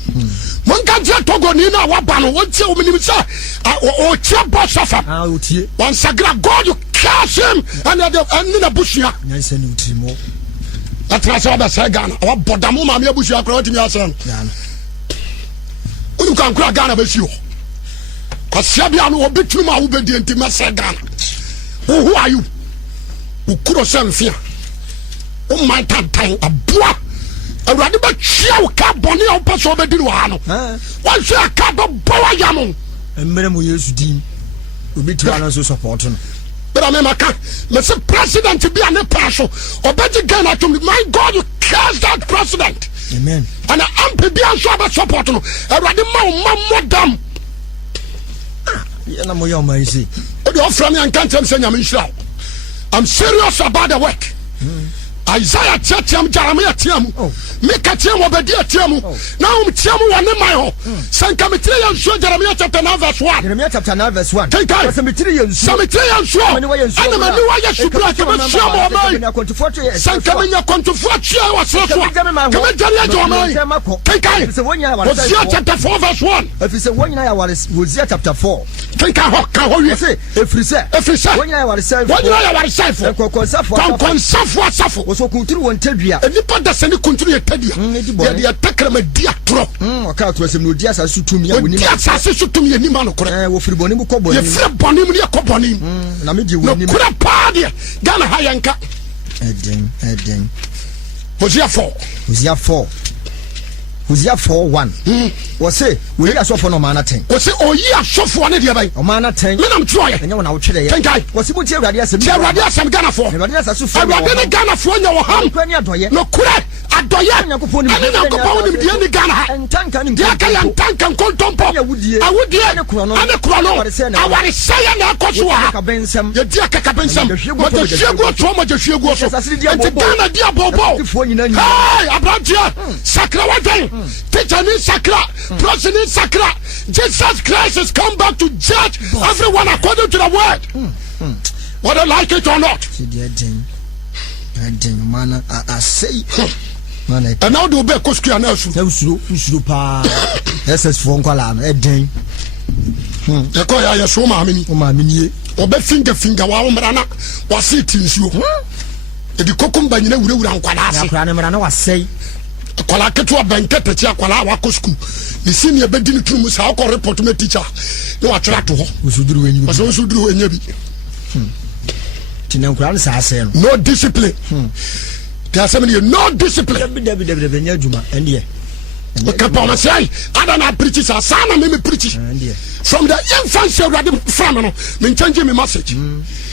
monka je Togo ni na waba no wontie o minim say o chia boss afa o tie one sagra God you curse him and na bushia nyanse ni utimo atrasa ba say Ghana wa bodamo ma me bushia kra watimi asan Ghana unu kan kra Ghana be sio kwasia bia no obetunu ma wo be di enti say Ghana who are you ukuro semfia o my time abua awurade ba chia wo ka boni a wo paso be di wa no wan hwe aka do bawa ya no emere mo Yesu din Obi ti ana so support no. But I mean, Mr. President be an apostle. Or better Ghana to me. My God, you curse that president. Amen. And I'm be an support. I read the madam. Yeah, no more my see. But you offer me and can't tell me I'm serious about the work. Isaiah Tiam Jeremiah Tiam. Make a Tiam Obedia Tiam. Now Tiam one in my home. Sankamitri and show Jeremiah chapter 9 verse 1. Jeremiah chapter 9 verse 1. Take time. Cemetery and show. And the new should block him and show more money. Sankamina Contufuatia was so. Come and tell you, take time. Hosea chapter 4 verse 1. If it's a 1 year, Hosea chapter 4. Take a hawk. How you say? If you say, 1 year, I was safe. 1 year, I was safe. So country won tebia e nipa da se ne country tebia ya de atakra ma dia tro o ka to se no dia sa sutumi ya woni dia sa se sutumi ni ma no kore wo firi boni mu ko boni ye firi boni mu ne ko boni na me di woni no kura pa de Ghana ha yanka eden Hosea 4:1 wo se wo yi asofo no ma na ten wo se o yi asofo ne de bai o ma na ten me nam tro ye enye wo na wo twere ye tenkai wo se mu tie awurade asem Ghana fo awurade asasofo awurade ne Ghana fo nya wo ham kwani adoye no kura adoye ani Nyankopon ni de ni Ghana ha entanka ni dia ka ya ntanka nkontompo awudie ane kuro no aware saya na akoso ha ye dia ka kabensam mo je hwiegu to mo je hwiegu so enti Ghana dia bobo hey abrantia sakra waden teacher ni sakra prophet ni sakra Jesus Christ has come back to judge everyone according to the word whether like it or not man I say and now do be kosku ana usuro pa SS4 nkwala no eden e ko ya so ma amini o ma amini o be finger wa umra na wa sit nsuo e di kokumba nyina wurawura nkwala ase akra ne mra na wasei akwala ketu abankete ti akwala wa kosku ni senior be di tunu sa akọ report me teacher no wa tira to ho usuduru wenyi bi tinan sa ase no discipline there are no discipline David nya juma ende Kapama say I don't preach sa sana me preach from the infancy of the family me change me message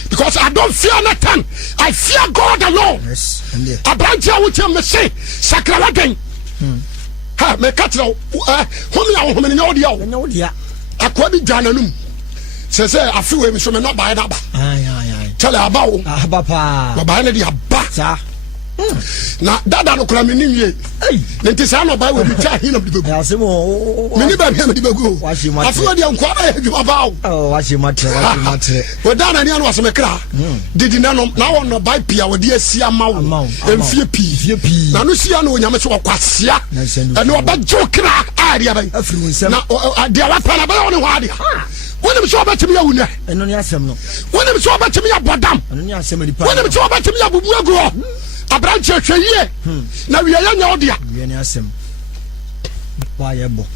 because I don't fear nothing I fear God alone. Yes abrantia wo tell me say sakrawaden ha me katra homi nya odia akwa bi jananum say afiwe me so me no buy na ba tell about abapa ba na di aba sa na dada no kura meni wie nti sa no ba we bi cha hin no bi begu asemo meni ba bi di begu afi dia nkwa ba adwuma ba o washi matre we dana ni anu aseme kra didi na no na won no ba pia we di asia mawo emfie pi na no sia no onyame so kwasia ene oba jokra area ba afiri nsem na dia wa pa na ba won ho area wonim so obatimi ya wuna eno ni asem no wonim so obatimi ya bodam eno ni asem ni pa wonim so obatimi ya bubu agu abranche hweye na wiye nya odia wiye ni asem wa yebo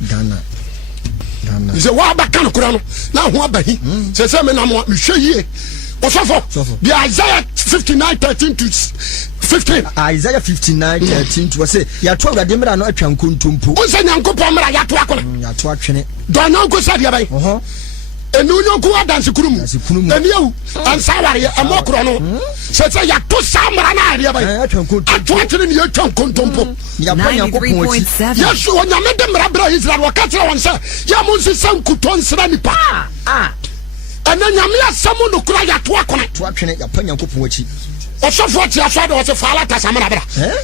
Ghana ze wa baka no kura no na ho abahi se me na mo hweye osofo the Isaiah 59:13 to 15 Isaiah 59:13 to say ya to awurade mra no atwa nkontompo unse nyankopon mra ya to akona ya to atwene do na nko sadia bai enu nyonko adanse kurumu eniu ansaware ya amokro no se ya to samra na area bai atwa atwene ni atwa nkontompo ya pa nyankopon achi yesu onyame de mra bra Israel wakatra won se ya monsi sankuton sra nipa ana nyame asamu no kura ya to akona to atwene ya pa nyankopon achi osofo ti aso de o se fa ala ta samra bra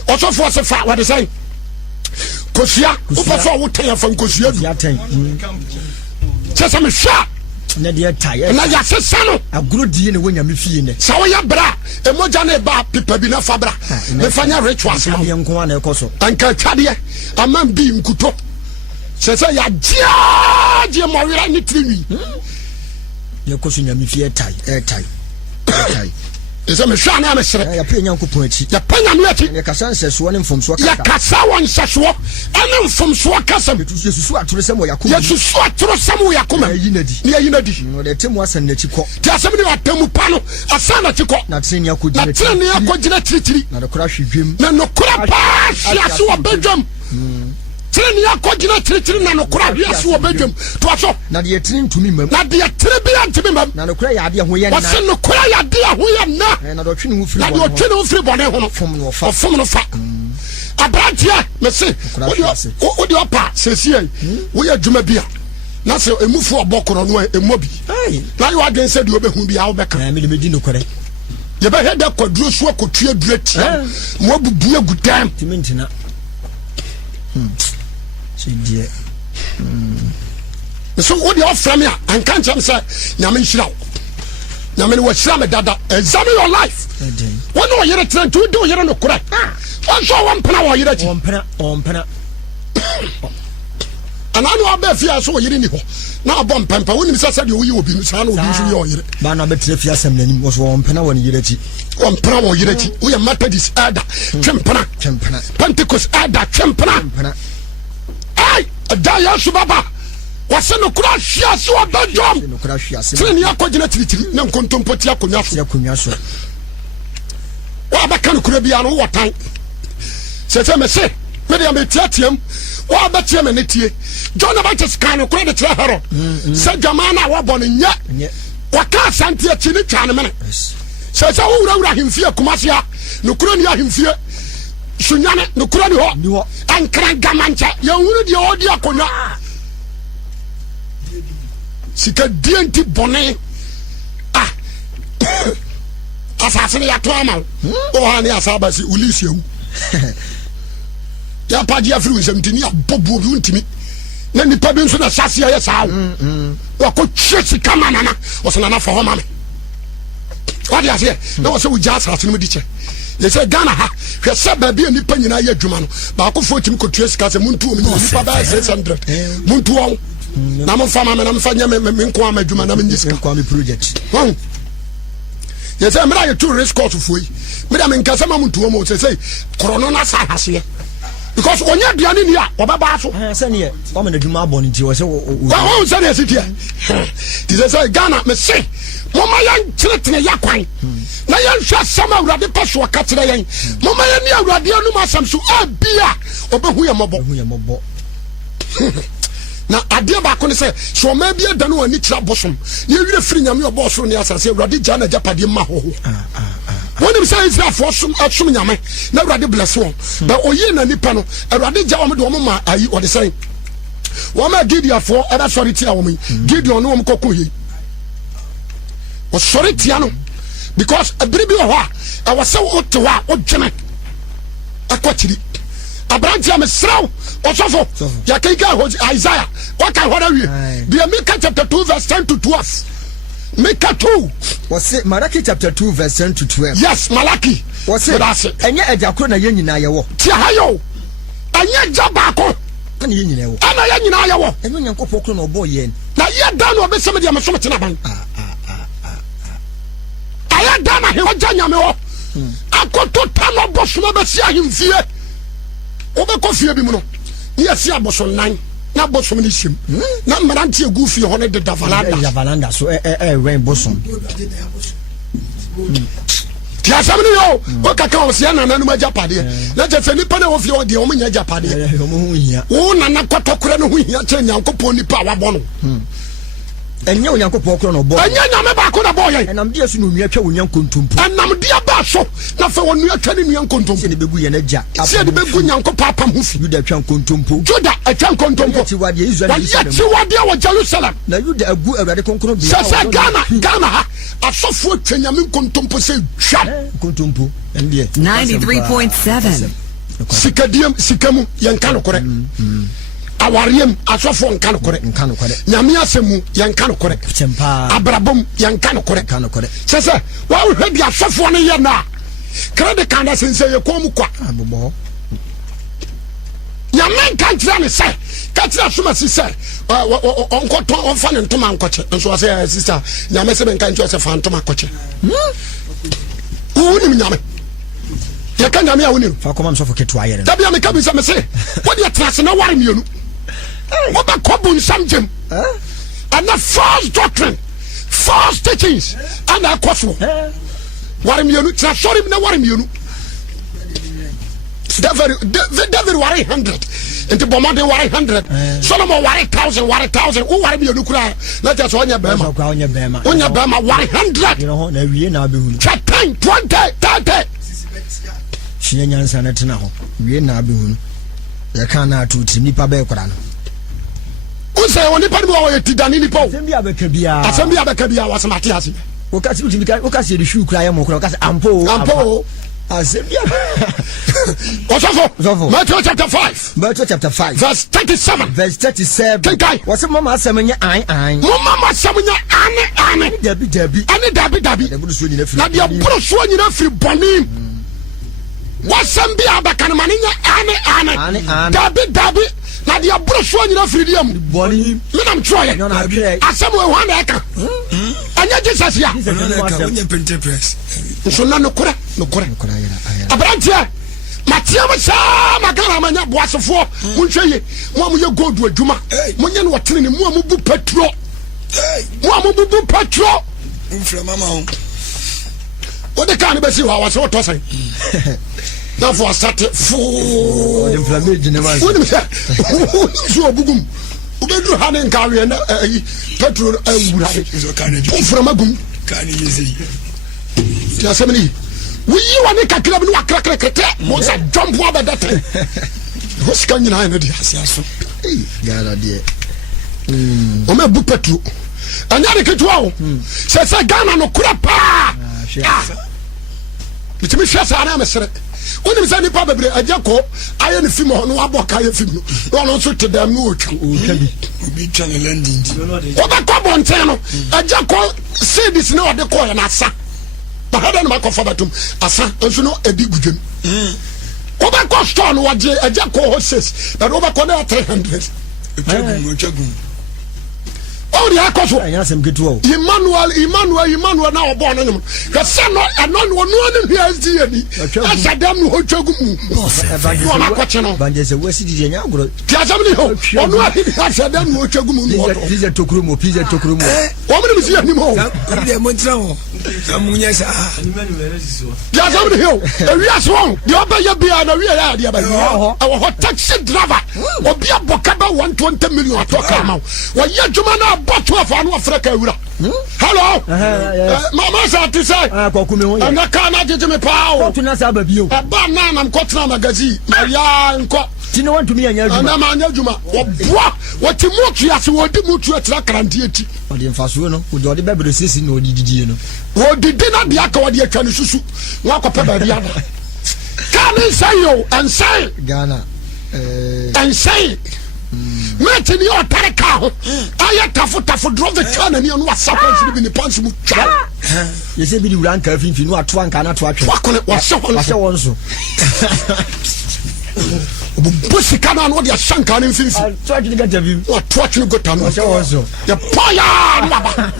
osofo se fa what say kosia upafo wo tan fa kosia du sesame sha na de tai na ya sesano aguro die ne wonya me fie ne sa wo ya bra emoja na ba pipa bi na fa bra me fanya rituals ma ye nko na ekoso anka twade amam bi nkuto sese ya je mo wira ni trinwi ye koso nya me fie tai ese me hwa na me sere ya pe nyankopon achi ya panya no achi ya kasa nseso ne mfomso kasa ya kasa won nseso ene mfomso kasa yesusu atoro sem wo yakoma yesusu atoro sem wo yakoma yi nadi no de temu asan na chiko ti asem ni atemu pa no asan na chiko na treni akogina tiri na de kora hwedwem na no kora pa hia so obedwam tire ni akogina tire na no kora hwe ase obedwam to aso na de tire ntumi mam na de tire bi antimi mam na no kora ya de ho ye na wase no kora ya de ho ye na na do twe ne ho firi na de twe ne ho firi bone ho no fom no fa abratia me se o de opa sesie wo ya dwuma bia na se emufu obokoro no emobi na yo adwen se de obehu bia wo beka me de medi no kore ye be heda kwaduro so akotue duretia mo bubu agudam timintina die so what the offer me and can't say nyame nhira wo nyame ne wahira me dada examine your life what no yere trend to do yere no correct what so one pena wo yere ti on pena ananu abafia so yere ni ho na abom pempa woni se se de wo yi obi no sa na obi nso ye o yere ba na betre fia sem nanim wo so on pena wo ni yere ti on pena wo yere ti wo ye Methodist elder twempena Pentecost elder twempena ai adaya subaba wase no kura hia so abadom no kura hia se tini akogina tiritiri na nkontompo ti akonya so wa baka no kura bia no wotan se me se me de am tiatiam wa batie me ne tie John Baptist kan no kura de tre Herod se jamana wa bɔ ne nya wa ka asante achi ne twane me se wo wura himfie kumasia no kura ni ahimfie sunyane no kura ni ho ankran gamanche ya hunu de odi akonya sika dienti bone asasene ya to amal o ha ni asaba si ulisi ewu ya paji afri nsɛmtini abobo bi untimi na nipa bi nso na sase ya saa wo ko chesi kama nana osana na fa ho mame wadi ase na wo se wo ja asase no di che ye se Ghana ha hwe se ba bi nipa nyina ya adwuma no ba ko fo tim ko tuesi ka se muntu o nipa ba 600 muntu o na mo fama me na mfa nya me nko ama adwuma na me nyisika nko ama project ye se mra ye to risk court fo yi mra me nka se ma muntu o mo se korono na sa hase because onya duane ni a obaba so se ne ye o me na adwuma abɔ ne nti wo se wo se ne sitia ti se Ghana me se mama yan tretene yakwan na yan hwa sama awurade paso aka tere yan mama yan ni awurade anu masam so abia obehu ye mobɔ na ade ba ko ne se so ma bia da no ani kira bosom ne wire firi nyame obo so ne asase awurade gya na japade ma ho woni say Israel for asum nyame na awurade bless won ba oyi na nipa no awurade gya wo de wo ma ayi o de say wo ma Gideon for eba sorry tia wo mi Gideon no wo kokko yi o sorry tia no because abiribi ho a was so otewa o dwene akwatiri abrantia me sraw osofo ya keka Isaiah what can what are we the Micah chapter 2 verse 10 to 12 Micah 2 was it Malachi chapter 2 verse 10 to 12 yes Malachi was it enye ajakro na ye nyina ye wo tia hayo enye jabako na ye nyina ye wo ana ye nyina ye wo enye nyankopɔ kro na obo ye na ye da no obesem de amesom tena ban aya da na he wagya nyame wo akoto ta no bosoma be sia himfie obekɔ fie bi mu no ye sia boson nan na bosom ni sim na marantie gu fie ho ne de davalanda so wen bosom ti asam ni yo o kaka o sia na nanu majapade na je fe nipa na wo fie o de o nya japade o mo hu hia wo na na kotokore no hu hia che nyankopɔ nipa wa bɔ no enye onyankopɔ kro no bɔ enye nyame ba ko na bɔ ye enam dia so no nua twa wonya nkontompo enam dia ba so na fe wo nua twa ne nua nkontompo se ne begu ye na gya se ne begu nyankopɔ apam hu fi Juda twa nkontompo Juda atwa nkontompo ti wade Israel ti wade wa Jerusalem na Juda agu awurade konkro bia se Ghana ha asofo atwa nyame nkontompo se twa nkontompo ndie 93.7 sikamu yanka no kore awariem asofo nka no kore nyame asemu yanka no kore abrabom yanka no kore sese wa hwe dia asofo no ye na krede kanda sense ye komu kwa abobo nyame kan tira ne se ka tira suma si se onkoto onfa ne ntoma nkoche nso ase sister nyame se ben kan tira se fa ntoma koche unim nyame ye kan nyame a unim fa koma msofo ketu ayere da bia me ka bi se me se wo dia trase na ware mienu what the cobun samjem and the false doctrine, false teachings, and the cosmo. What am you? Sorry, no, what am you? David worry 100 into Bomade worry 100 Solomon worry 1,000 who worry you kura let us on your bema worry 100 you know na wie na be hu 10 20 30 hye nyansa na tena ho wie na be hu ya kan na to ti nipa be kura no say woni pa ni wo yeti dani nipa asem abeka bia wasamati ase okasi ukasi de shu kura ya mo kura okasi ampo Asembia. Matthew chapter 5 verse 37 what's mama asemanya ai mama asemanya ane dabi na dia bro so nyina firi boni wasambia bakanmane nya ane dabi na dia bro so nyina firi diam boni me nam troye asem we wan eka anya Jesus ya onye pente press so na no kura abrantia matia msa magana manya boasefo munhweye mo amuye gold adwuma monye no wotene ne mo amubu petro mfra mama ho o de kan be si wa so to sai na for start fu o inflammage ne ma woni so obugum ubedru hanen kawe na petro awura mfra magum kan yezi ti asemni we you want to kill me wakrakrakete mo sa jump over that time ho sika nyina na di asiaso gara die o me bu petro anya de ketua o se Ghana no kura pa mitimi hwesa na mesere woni mi sa ni pa bebre ajako aye ne film ho no aboka aye film no no so tedam no otwa obi twa ne landing o ba ko bonten no ajako sedis ne ode ko ya na asa bahada no makofa batum asa enso no edi gudwem oba ko store no waje aja ko hoses na oba ko na 300 ochagum o ri akoso anya sem ketu o Emmanuel na obo no nyum ka se no eno no no hia zi ani asadam no ochagum no na ko che no banje se wasi di nya agro ti azamni ho ono ahi asadam no ochagum no pizza tokrumo o mo mi si ani mo de mo ntra ho amunya sa ya azamni ho ewi aso de oba bia na wi ya de ba ho taxi driver obi abokaba 120 million atoka ma wa ya juma na botto afa no Africa ewura hello mama sa ti say kokume ho na kana jeje me pao to na sa ba bio ba na nam kotra magazine ya nko ti no want me anya juma na ma anya juma oboa wati mutu ase wodi mutu atira krante ati odi mfaso no odi bebere sisi no odididi no odidi na dia ka wodi atwa ne susu wa kopa ba bia kan say yo and say Ghana and say meti ni otare ka ho aya tafu drove the car na ni no wasapon bi ni pants mu twa yese bi di ranka finfi no ato anka na to atwe wakone wase wonso busi kana no dia shanka ni finfi to atwe ga tabi wa to atwe go tanu wase wonso ya poya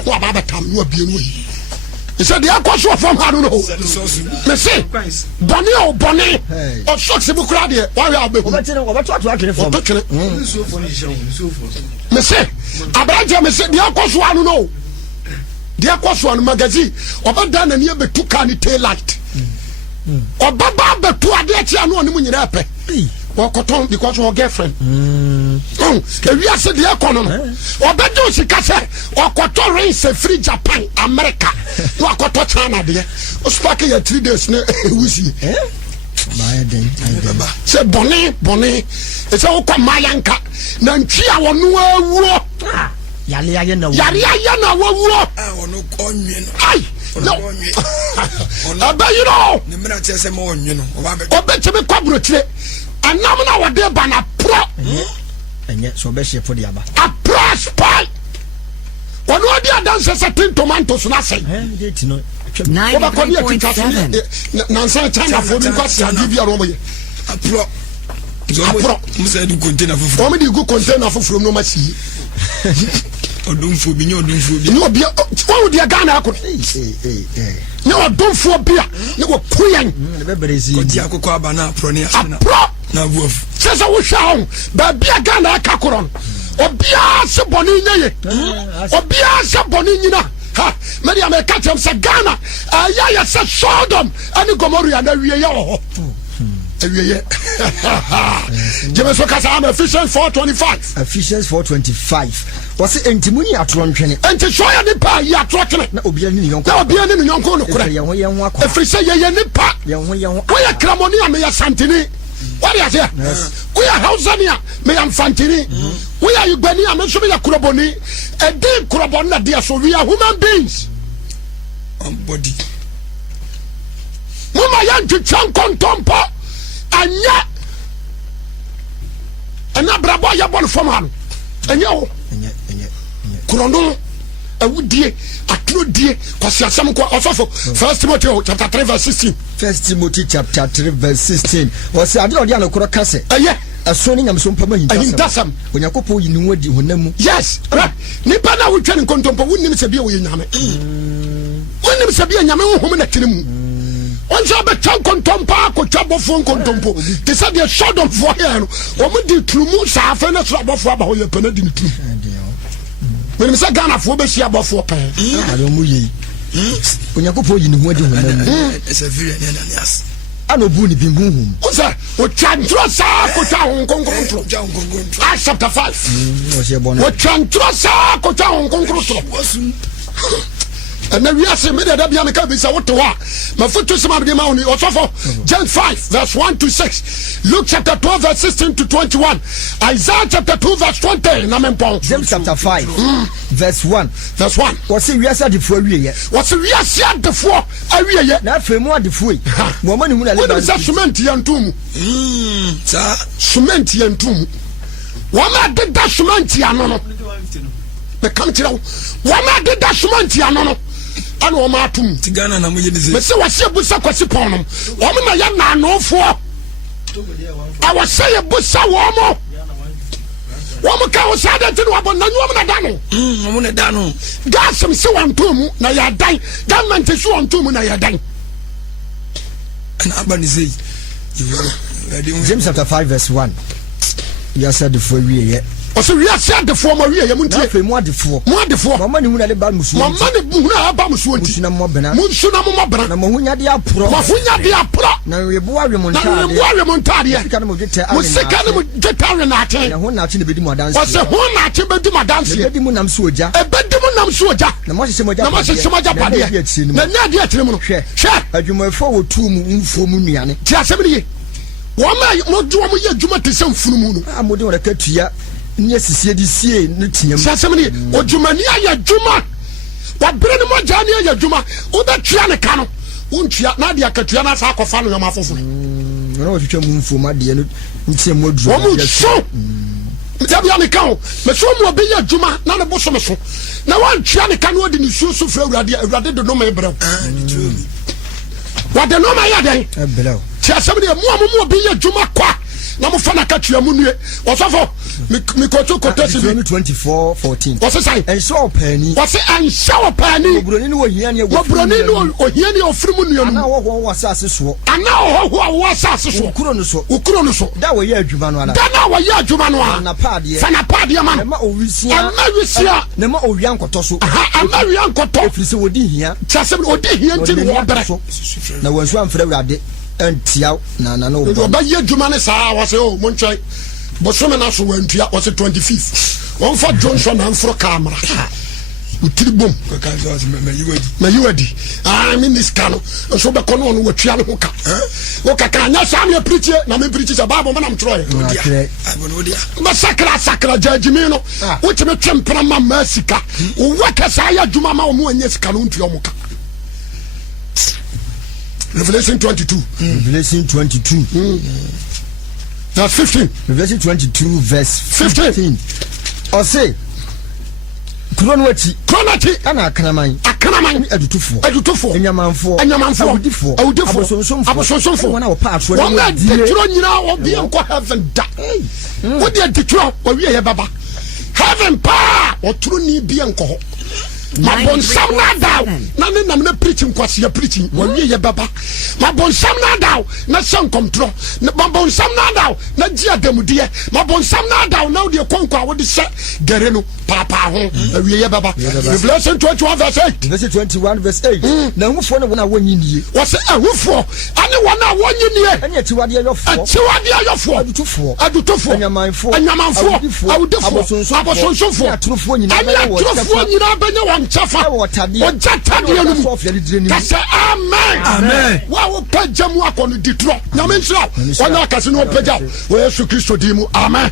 no aba tam no bie no yi ise dia kwaso from ha no me say boni o socks bu kura de wa ya behu obeto atwe from me say abraja me say dia kwaso anu no dia kwaso anu magazine obada na ne betu ka ni tail light obaba betu ade achi anu oni mu nyina epe wakoton because her girlfriend we are said the economy obedo sika se wakoton race free Japan America wakoton China there o spark ya 3 days na wusi baya den se boni e se o kwa mayanka na ntwi a wono awuo yale na wawuo ono konwe no ai no abayiro ne mra chese ma onwe no obetime kwabro kire anam na wade ba na pro enye so be shefo dia ba a pro spy ono odi adanse certain tomatoes na say date no 93.7 na nsa China for mi kwasi adi bia ro moye a pro musa du container fufu o mi di go container fufu no ma si odumfo bi no bia o di Ghana akọ ni odumfo bia ni wo kuyan be berezi odi akoko aba na pro ni asena na buof sesa wo hwa ba bia Ghana akakoron obia se boni nyaye obia se boni nyina ha me dia me catch am se Ghana aya ya se Sodom ani Gomorrah na wie ya ho awie Jeme so kasa am Ephesians 4:25 Ephesians 4:25 wase entimuni atoro ntwene enti so ya ne pa ya atoro twene na obia ni yonko na obia ni yonko no kora ye ho akwa efrise ye ne pa ye ho we ya kramoni am ya santini what ya say we ya hausania me ya mfantini we ya yugbani am so me ya kuroboni e dey kuroboni na dia so we are human beings on body mama ya ntwetwa kontompo anya ana brabo ya bon formal anya o kurondo awudie atrodie kwasi asem ko osofo 1 Timothy chapter 3 verse 16 1 Timothy chapter 3 verse 16 wase ade odi anokoro kase aso ni nyamso mpama hintasam onyakopo yini wadi honamu yes nipa na wotwa ni kontompo wonnim se bia wo nyame wonnim se bia nyame honhom na tinemu onja be chan kontompa ko twabofo kontompo te say the shadow for here no o mu di trumu sa afa na so abofo aba ho ye panadi ni trum when say Ghana fo be hia abofo pa ade mu yi onyakopo yini ho adi honamu severe nyanias ano bu ni bimbuhum o say o chantro sa ko twa hon konkro Acts chapter 5 o chantro sa ko twa hon konkro and then we are saying that we are making this what to what my foot to some of the money also for John 5 verse 1 to 6 Luke chapter 12 verse 16 to 21 Isaiah chapter 2 verse 20 James chapter 5 verse 1 what's the real side for we what's the real side for awie na femu adefo mo mani hu na le ba cement yantum sa cement yantum wa ma de da cement yano no be kam tira wa ma de da cement yano no ana o ma atum tigana na moye dize me se wase busa kwase ponom o me na ya na anofo a wase ye busa wo mo ka o sa da tin wa bon na nyu na da no mo na da no gasem se wantom na ya dan government se wantom na ya dan na abani say James chapter 5 verse 1 you said the for we also we are said the former we are muntie fe mo adefo mama ni hu na le ba musu mama ni hu na ba musu nti na mo bena na mo hunya de apro na we bo awe montade sika na mo jetare na ate na ho na ate ne bedi mo dance wase ho na ate bedi mo dance bedi mo nam so oja na mo hye moja pade na nya de akyere mu no hwe adwumafo wo tu mu mfo mu nuane ti asem ni ye wo ma mo do mo ye adwuma te se mfunu mu no amode wo ka tua nye sisie di sie no tiam asem ni odwumani aye adwuma wa bere ni mo ja ni aye adwuma wo be tua ne ka no wo ntua na de akatua na sa akofa no yoma afofo na wo twetwa mu mfo ma de no ntie mo duro wo mu so tabia ne ka o me so mo be ye adwuma na ne bo so me so na wan tua ne ka no de ni susu fra awurade de no me brɛ wa de no ma ya den ebelao ti asem ni mo be ye adwuma kwa na mo fa na ka tua mu nue osofo mi koto si 24:14 wose sai en so opani wose an show opani obroni ni wo hia ni ohia ni ofrimu nua na wo ho wasase so ana ho wasase so ukuro no so da wo ye adwuma no ala da na wo ye adwuma no ala na paade man ma owisia na ma owia nkoto so ama wia nkoto efrise wodi hia chasem odi hia nti wo bere na wansu amfra awurade antia na no ba ye adwuma ne saa wose o montwai bosome na so wantua wose 25th won fa Johnson na mfro camera utribom ka so mayiwadi mean this cano so be kono no watua ne hoka wo kaka nya sa me preach na me preach sa babo manam troye ba sakra judgment no wo teme twempra ma masika wo waka sa ya djuma ma wo mu anya sika no ntua muka Revelation 22 verse 15 Revelation 22 verse 15 or say Kronwati ana akanaman adutufo enyamanfo abosonsomfo wana wo paatro na wana detro nyina obi enko heaven da wo de detro wo wie ye baba heaven pa otro ni bi enko ho mabonsam na daw na ne nam na preaching kwase ya preaching wawie ye baba mabonsam na daw na shankomtro mabonsam na daw na gia demude mabonsam na daw na de konkwa wo de se gare no papa ho awie ye baba Revelation 21 verse 8 verse 21 verse 8 na hufo ne wona wonyini wose ahufo ane wona wonyini ane atiwade ayofo adutufo anyamanfo awudefo abosonsofo atrofo nyina benya wan chafa ojatade no kase amen wa wo pajamu akonu ditro nyame nso wona kase no pajamu wo Yesu Kristo dimu amen